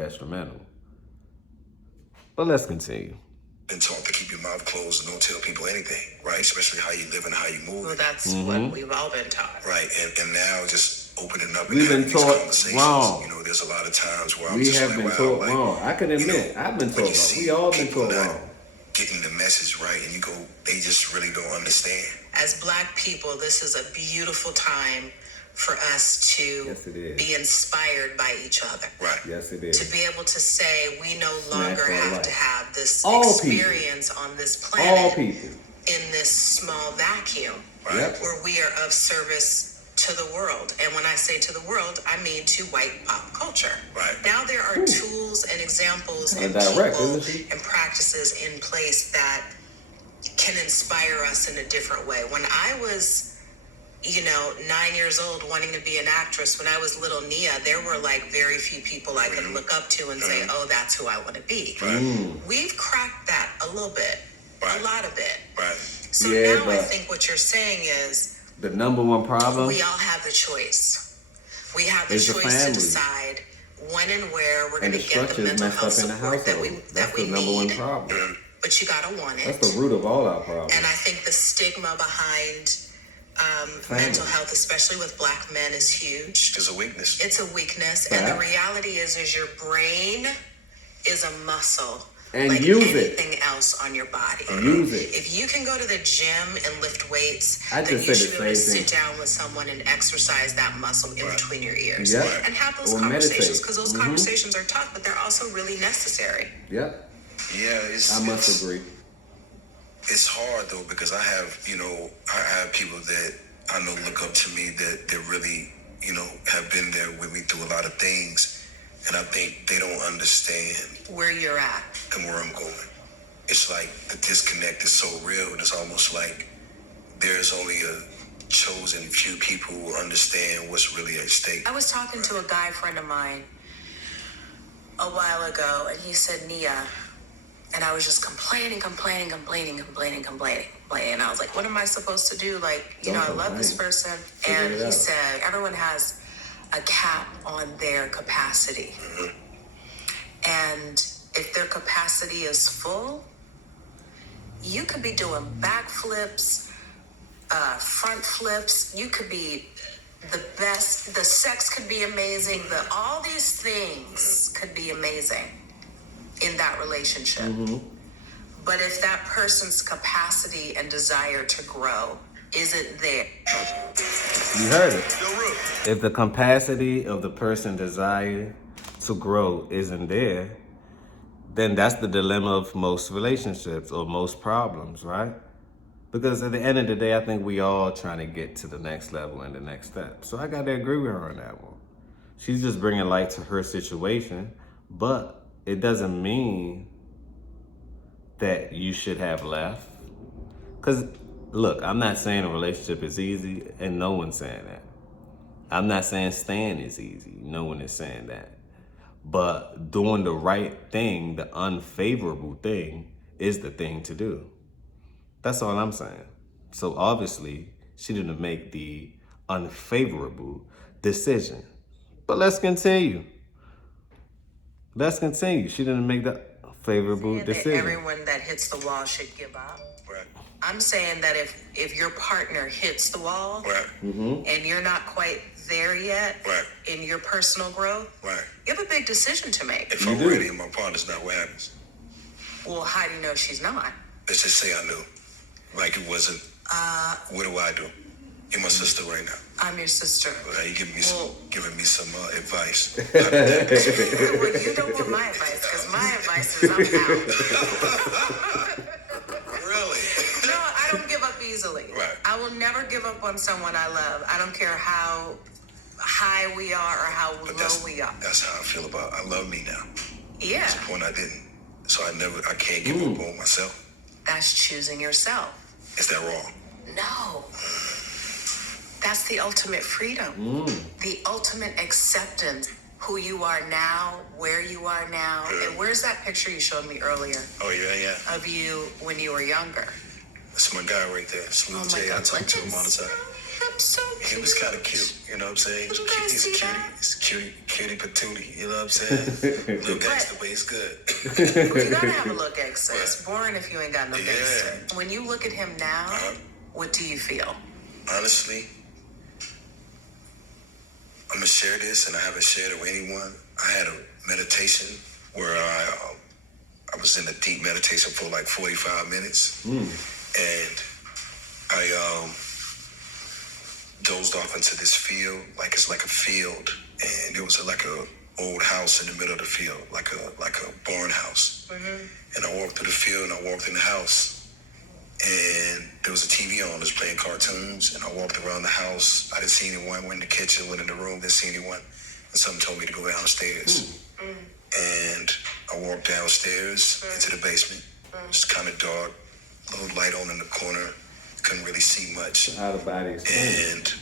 detrimental. But let's continue. Been taught to keep your mouth closed and don't tell people anything, right? Especially how you live and how you move. Well, that's what we've all been taught. Right, and now just opening up and We've having been these taught conversations. wrong. You know, there's a lot of times where I'm We just have like, been wow, taught like, wrong. I can admit, I've been when taught you wrong. see We all been people taught not wrong. getting the message right, and you go, they just really don't understand. As Black people, this is a beautiful time for us to Yes, it is. be inspired by each other. Right. Yes, it is. To be able to say we no longer Snatch have life. to have this All experience on this All planet people. in this small vacuum Yep. where we are of service to the world. And when I say to the world, I mean to white pop culture. Right. Now there are tools and examples and Kinda direct, people isn't she? and practices in place that can inspire us in a different way. When I was 9 years old wanting to be an actress, when I was little Nia, there were like very few people I could look up to and say, oh, that's who I want to be. We've cracked that a little bit, a lot of it. Right. So Yeah, now I but think what you're saying is the number one problem we all have the choice. We have the is the choice to family. decide when and where we're and going the to get the structure is mental messed health up in the support that household. we That's the number one need. problem. But you gotta want it. That's the root of all our problems. And I think the stigma behind mental health, especially with Black men, is huge. There's a weakness. It's a weakness, and the reality is your brain is a muscle. And like use it. anything else on your body. Use it. If you can go to the gym and lift weights, I then just you said should the be able to same sit down with someone and exercise that muscle in between your ears. Yep. And have those Or conversations, meditate. because those conversations are tough, but they're also really necessary. Yep. Yeah, I must agree. It's hard though, because I have people that I know look up to me that really, have been there with me through a lot of things, and I think they don't understand Where you're at. and where I'm going. It's like the disconnect is so real, and it's almost like there's only a chosen few people who understand what's really at stake. I was talking to a guy friend of mine a while ago, and he said, Nia, and I was just complaining. And I was like, what am I supposed to do? Like, I love this person. And he said, everyone has a cap on their capacity. And if their capacity is full, you could be doing backflips, front flips. You could be the best. The sex could be amazing. All these things could be amazing in that relationship. But if that person's capacity and desire to grow isn't there. You heard it. If the capacity of the person's desire to grow isn't there, then that's the dilemma of most relationships or most problems, right? Because at the end of the day, I think we all trying to get to the next level and the next step. So I got to agree with her on that one. She's just bringing light to her situation, but it doesn't mean that you should have left. Because, look, I'm not saying a relationship is easy, and no one's saying that. I'm not saying staying is easy. No one is saying that. But doing the right thing, the unfavorable thing, is the thing to do. That's all I'm saying. So obviously, she didn't make the unfavorable decision. But let's continue. She didn't make the favorable decision. Everyone that hits the wall should give up. Right. I'm saying that if your partner hits the wall and you're not quite there yet in your personal growth, you have a big decision to make. If I'm ready and my partner's not, what happens? Well, how do you know she's not? Let's just say I knew. Like it wasn't. What do I do? You're my sister right now. I'm your sister. Well, you giving me some advice. Well, you don't want my advice, because my advice is I'm out. Really? No, I don't give up easily. Right. I will never give up on someone I love. I don't care how high we are or how low we are. That's how I feel about I love me now. Yeah. That's the point I didn't. So I can't give up on myself. That's choosing yourself. Is that wrong? No. That's the ultimate freedom. The ultimate acceptance. Who you are now, where you are now. And where's that picture you showed me earlier? Oh, yeah. Of you when you were younger. That's my guy right there. Salute Jay. I talk to him all the time. so cute. He was kind of cute, you know what I'm saying? Did you guys He's see cutie. that? He's cutie patootie, you know what I'm saying? Little gangster, but he's good. Well, you gotta have a little gangster. It's boring if you ain't got no Yeah. gangster. When you look at him now, what do you feel? Honestly, I'm gonna share this, and I haven't shared it with anyone. I had a meditation where I was in a deep meditation for like 45 minutes, and I dozed off into this field, like it's like a field, and there was like a old house in the middle of the field, like a barn house. And I walked through the field, and I walked in the house, and there was a TV on, it was playing cartoons, and I walked around the house. I didn't see anyone. Went in the kitchen, went in the room, didn't see anyone, and something told me to go downstairs. And I walked downstairs into the basement. It's kind of dark, a little light on in the corner. Couldn't really see much. Out of body experience.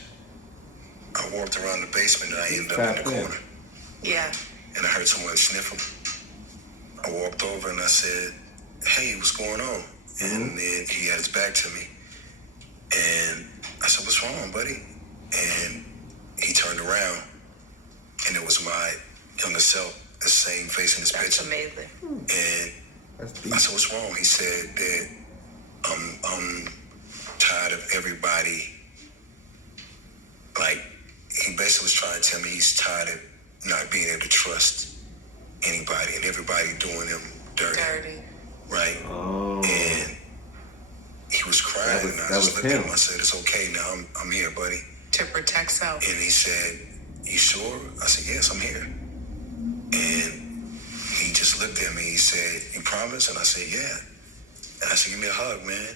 And I walked around the basement, and I ended up in the corner. Yeah. And I heard someone sniffle. I walked over and I said, "Hey, what's going on?" And then he had his back to me. And I said, "What's wrong, buddy?" And he turned around, and it was my younger self, the same face in his That's picture. amazing. And I said, "What's wrong?" He said that I'm tired of everybody. Like, he basically was trying to tell me he's tired of not being able to trust anybody and everybody doing him dirty. Right? Oh. And he was crying, and I just looked at him. I said, "It's okay now. I'm here, buddy." To protect self. And he said, "You sure?" I said, "Yes, I'm here." And he just looked at me. He said, "You promise?" And I said, "Yeah." And I said, "Give me a hug, man."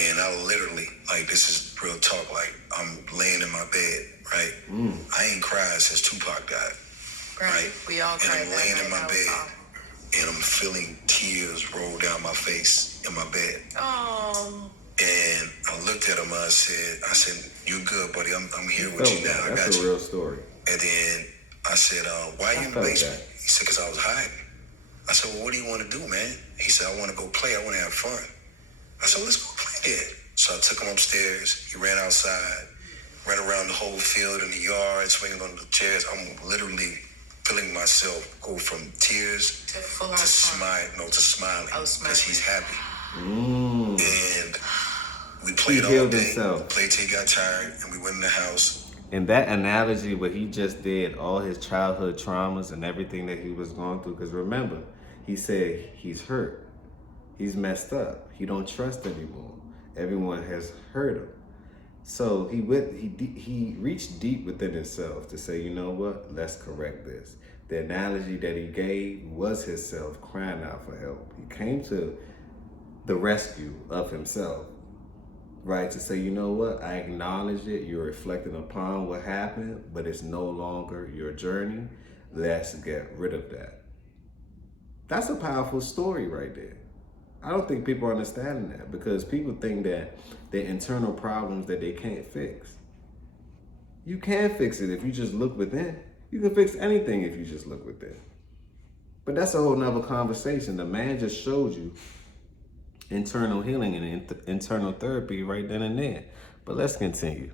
And I literally, like, this is real talk, like, I'm laying in my bed, right? I ain't cried since Tupac died. Right? We all cried. And I'm laying in my bed, and I'm feeling tears roll down my face in my bed. Oh. And I looked at him, I said, "You good, buddy? I'm here with you now. I got That's a you." real story. And then I said, "Why you in the basement?" He said, "Because I was hiding." I said, "Well, what do you want to do, man?" He said, "I want to go play. I want to have fun." I said, "Let's go play then." So I took him upstairs. He ran outside, ran around the whole field in the yard, swinging on the chairs. I'm literally feeling myself go from tears to smiling. Because he's happy. And we played all day. Played till he got tired, and we went in the house. And that analogy, what he just did, all his childhood traumas and everything that he was going through, because remember, he said he's hurt. He's messed up. He don't trust anymore. Everyone has hurt him. So he reached deep within himself to say, you know what, let's correct this. The analogy that he gave was himself crying out for help. He came to the rescue of himself, right? To say, you know what, I acknowledge it. You're reflecting upon what happened, but it's no longer your journey. Let's get rid of that. That's a powerful story right there. I don't think people are understanding that, because people think that they're internal problems that they can't fix. You can fix it if you just look within. You can fix anything if you just look within. But that's a whole nother conversation. The man just showed you internal healing and internal therapy right then and there. But let's continue.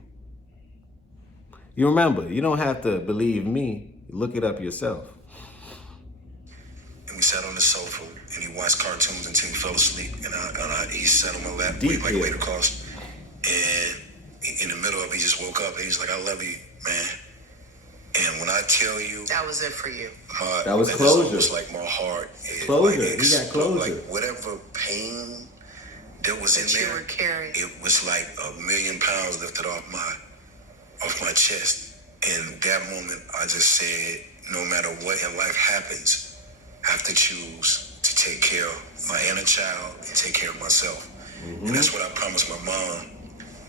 You remember, you don't have to believe me. Look it up yourself. And we sat on the sofa, and he watched cartoons until he fell asleep. And he sat on my lap, weight across. And in the middle of it, he just woke up, and he's like, "I love you, man." And when I tell you, that was it for you. That was closure. It was like my heart. Closure. You got closure. Like whatever pain that was in there, you were carrying, it was like 1,000,000 pounds lifted off my chest. And that moment, I just said, no matter what in life happens, I have to choose to take care of my inner child and take care of myself. And that's what I promised my mom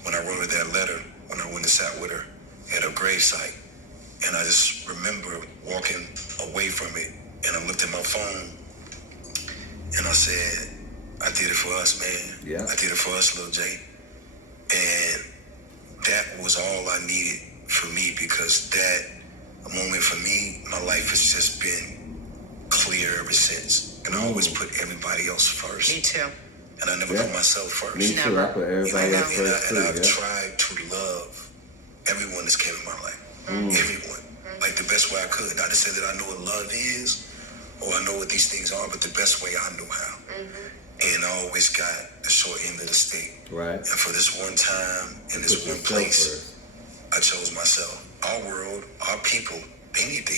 when I wrote her that letter, when I went and sat with her at her gravesite. And I just remember walking away from it, and I looked at my phone, and I said, "I did it for us, man. Yeah. I did it for us, Lil J." And that was all I needed for me, because that moment for me, my life has just been clear ever since. And I always put everybody else first. Me too. And I never put myself first. Me too. I put everybody else first too. And I've tried to love everyone that's came in my life. Everyone. Like the best way I could. Not to say that I know what love is or I know what these things are, but the best way I know how. And I always got the short end of the stick. Right. And for this one time, in this one place, I chose myself. Our world, our people, they need to